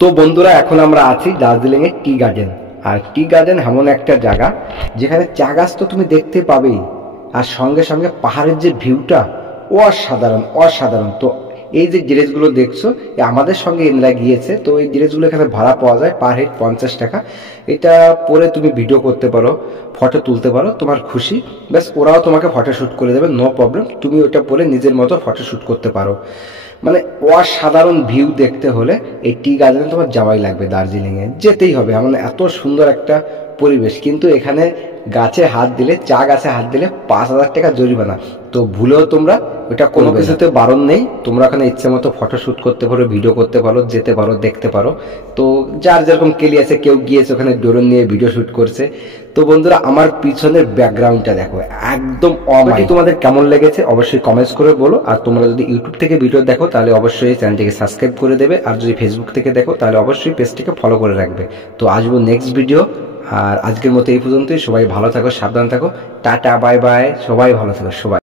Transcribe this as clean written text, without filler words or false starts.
তো বন্ধুরা, এখন আমরা আছি দার্জিলিং এর টি গার্ডেন। আর টি গার্ডেন এমন একটা জায়গা যেখানে চা গাছ তো তুমি দেখতে পাবেই, আর সঙ্গে সঙ্গে পাহাড়ের যে ভিউটা অসাধারণ অসাধারণ। তো এই যে ড্রেসগুলো দেখছো, আমাদের সঙ্গে এনরা গিয়েছে, তো এই ড্রেসগুলো এখানে ভাড়া পাওয়া যায় পার হেড 50 টাকা। এটা পরে তুমি ভিডিও করতে পারো, ফটো তুলতে পারো, তোমার খুশি। ব্যাস, ওরাও তোমাকে ফটো শ্যুট করে দেবে, নো প্রবলেম। তুমি ওটা পরে নিজের মতো ফটো শ্যুট করতে পারো। মানে অসাধারণ ভিউ দেখতে হলে এই টি গার্ডেনে তোমার যাওয়াই লাগবে, দার্জিলিংয়ে যেতেই হবে। এমন এত সুন্দর একটা পরিবেশ। কিন্তু এখানে গাছে হাত দিলে, চা গাছে হাত দিলে 5,000 টাকা জরিমানা। তো ভুলেও তোমরা ওটা কোনো কিছুতে বারণ নেই, তোমরা ওখানে ইচ্ছে মতো ফটো শ্যুট করতে পারো, ভিডিও করতে পারো, যেতে পারো, দেখতে পারো। তো যার যেরকম কেলি আছে, কেউ গিয়েছে ওখানে ড্রোন নিয়ে ভিডিও শ্যুট করছে। তো বন্ধুরা, আমার পিছনের ব্যাকগ্রাউন্ডটা দেখো, একদম অমাইক। তোমাদের কেমন লেগেছে অবশ্যই কমেন্টস করে বলো। আর তোমরা যদি ইউটিউব থেকে ভিডিও দেখো তাহলে অবশ্যই চ্যানেলটিকে সাবস্ক্রাইব করে দেবে, আর যদি ফেসবুক থেকে দেখো তাহলে অবশ্যই পেজটিকে ফলো করে রাখবে। তো আসবো নেক্সট ভিডিও। আর আজকের মতো এই পর্যন্তই। সবাই ভালো থাকো, সাবধান থাকো, টাটা, বাই বাই। সবাই ভালো থাকো, সবাই।